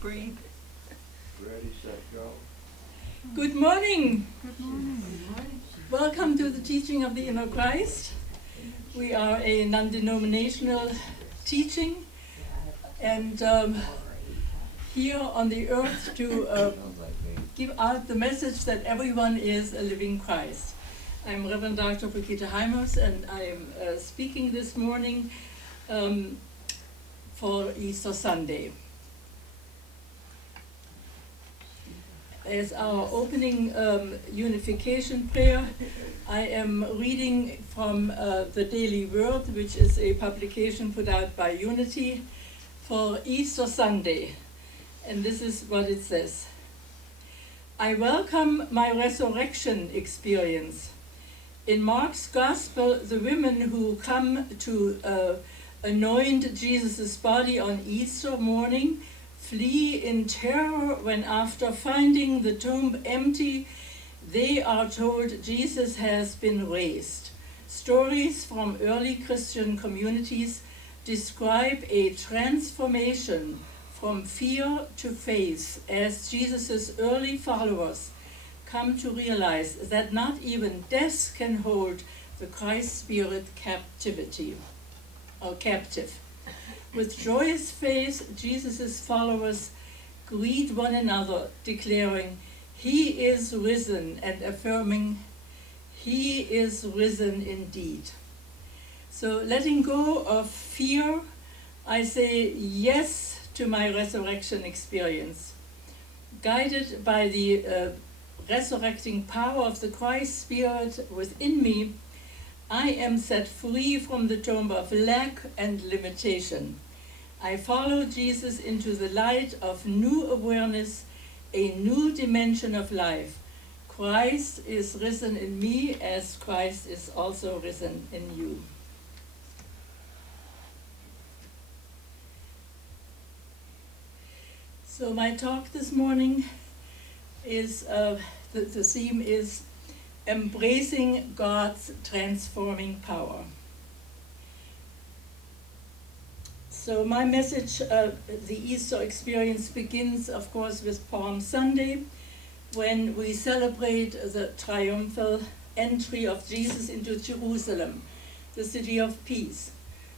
Bree. Ready, set, go. Good morning. Good morning. Welcome to the teaching of the inner Christ. We are a non-denominational teaching and here on the earth to give out the message that everyone is a living Christ. I'm Reverend Dr. Brigitte Heimers and I'm speaking this morning for Easter Sunday. As our opening unification prayer, I am reading from the Daily Word, which is a publication put out by Unity for Easter Sunday. And this is what it says. I welcome my resurrection experience. In Mark's Gospel, the women who come to anoint Jesus' body on Easter morning flee in terror when, after finding the tomb empty, they are told Jesus has been raised. Stories from early Christian communities describe a transformation from fear to faith as Jesus' early followers come to realize that not even death can hold the Christ Spirit captive. With joyous faith, Jesus' followers greet one another, declaring, "He is risen," and affirming, "He is risen indeed." So letting go of fear, I say yes to my resurrection experience. Guided by the resurrecting power of the Christ Spirit within me, I am set free from the tomb of lack and limitation. I follow Jesus into the light of new awareness, a new dimension of life. Christ is risen in me as Christ is also risen in you. So my talk this morning is, the theme is embracing God's transforming power. So my message, the Easter experience begins, of course, with Palm Sunday, when we celebrate the triumphal entry of Jesus into Jerusalem, the city of peace.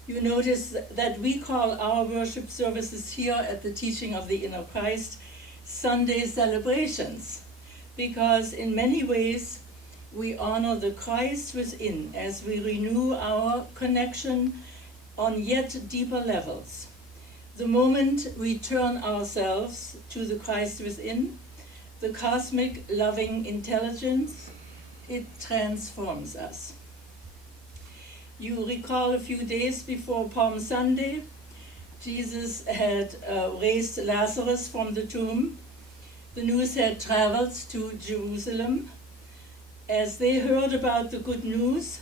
You notice that we call our worship services here at the teaching of the inner Christ Sunday celebrations, because in many ways we honor the Christ within as we renew our connection on yet deeper levels. The moment we turn ourselves to the Christ within, the cosmic loving intelligence, it transforms us. You recall a few days before Palm Sunday, Jesus had raised Lazarus from the tomb. The news had traveled to Jerusalem. As they heard about the good news,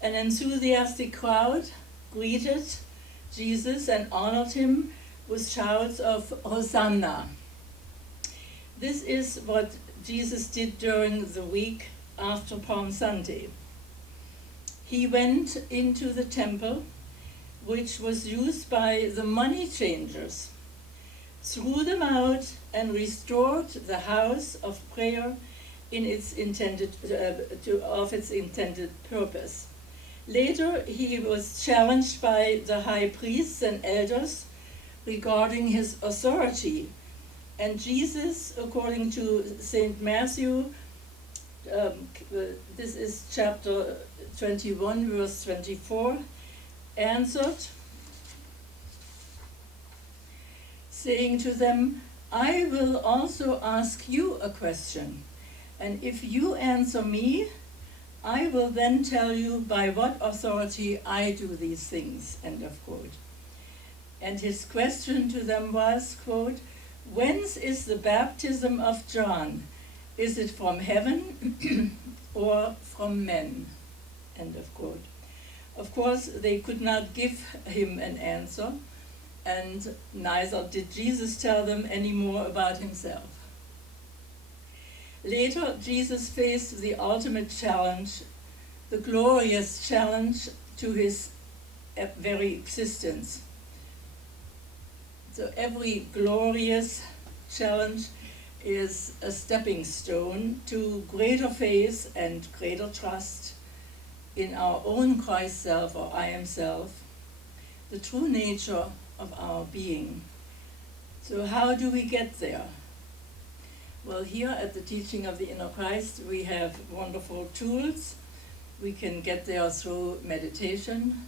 an enthusiastic crowd greeted Jesus and honored him with shouts of Hosanna. This is what Jesus did during the week after Palm Sunday. He went into the temple, which was used by the money changers, threw them out, and restored the house of prayer in its intended purpose. Later, he was challenged by the high priests and elders regarding his authority. And Jesus, according to St. Matthew, this is chapter 21, verse 24, answered, saying to them, "I will also ask you a question. And if you answer me, I will then tell you by what authority I do these things," end of quote. And his question to them was, quote, "Whence is the baptism of John? Is it from heaven or from men?" End of quote. Of course, they could not give him an answer, and neither did Jesus tell them any more about himself. Later, Jesus faced the ultimate challenge, the glorious challenge to his very existence. So every glorious challenge is a stepping stone to greater faith and greater trust in our own Christ self or I am self, the true nature of our being. So how do we get there? Well, here at the Teaching of the Inner Christ, we have wonderful tools. We can get there through meditation,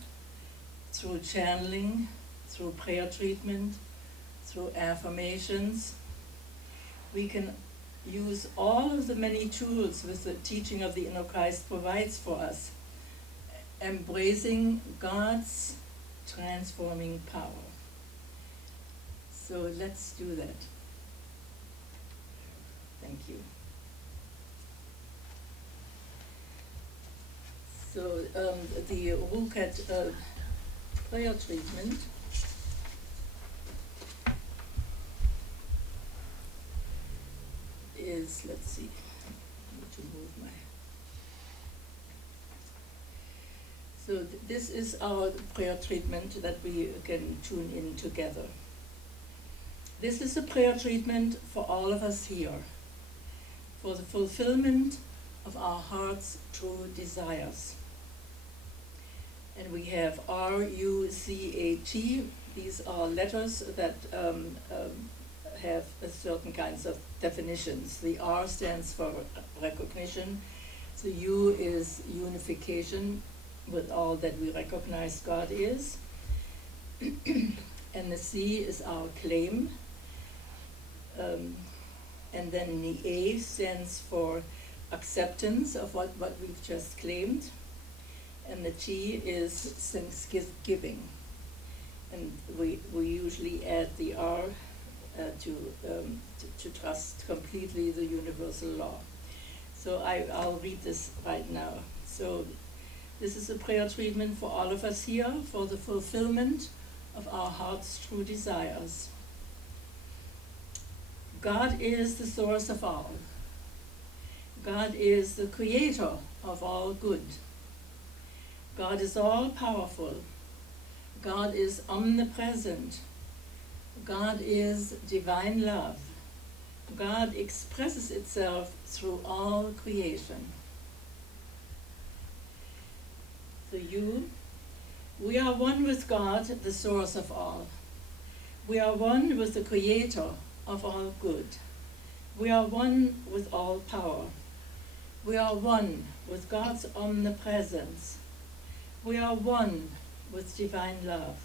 through channeling, through prayer treatment, through affirmations. We can use all of the many tools which the Teaching of the Inner Christ provides for us, embracing God's transforming power. So let's do that. Thank you. So the Rukat prayer treatment is, let's see, I need to move my. So this is our prayer treatment that we can tune in together. This is a prayer treatment for all of us here, for the fulfillment of our heart's true desires. And we have R-U-C-H-E. These are letters that have a certain kinds of definitions. The R stands for recognition. The U is unification with all that we recognize God is. And the C is our claim. And then the A stands for acceptance of what we've just claimed. And the T is thanksgiving. And we usually add the R to trust completely the universal law. So I'll read this right now. So this is a prayer treatment for all of us here for the fulfillment of our heart's true desires. God is the source of all. God is the creator of all good. God is all powerful. God is omnipresent. God is divine love. God expresses itself through all creation. The you, we are one with God, the source of all. We are one with the creator of all good. We are one with all power. We are one with God's omnipresence. We are one with divine love.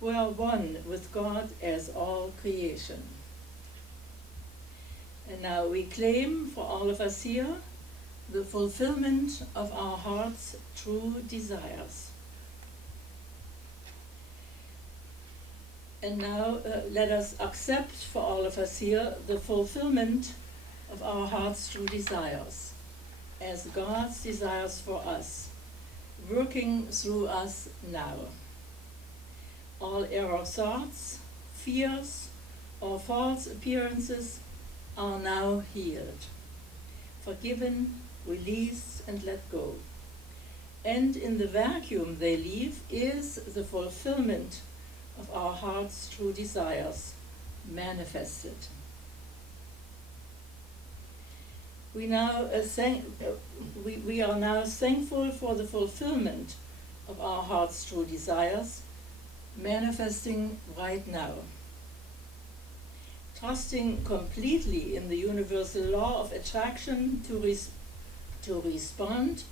We are one with God as all creation. And now we claim for all of us here the fulfillment of our heart's true desires. And now let us accept for all of us here the fulfillment of our heart's true desires as God's desires for us, working through us now. All error thoughts, fears, or false appearances are now healed, forgiven, released, and let go. And in the vacuum they leave is the fulfillment of our heart's true desires manifested. We are now thankful for the fulfillment of our heart's true desires manifesting right now. Trusting completely in the universal law of attraction to respond,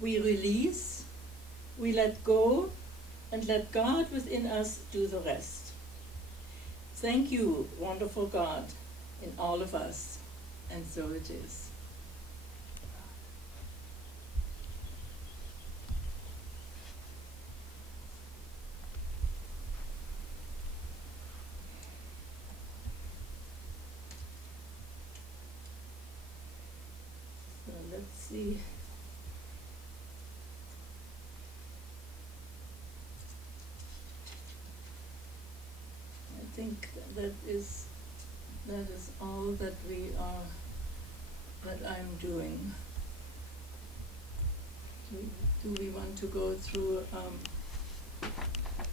we release, we let go, and let God within us do the rest. Thank you, wonderful God, in all of us, and so it is. So let's see. I think that is all that I'm doing. Do we want to go through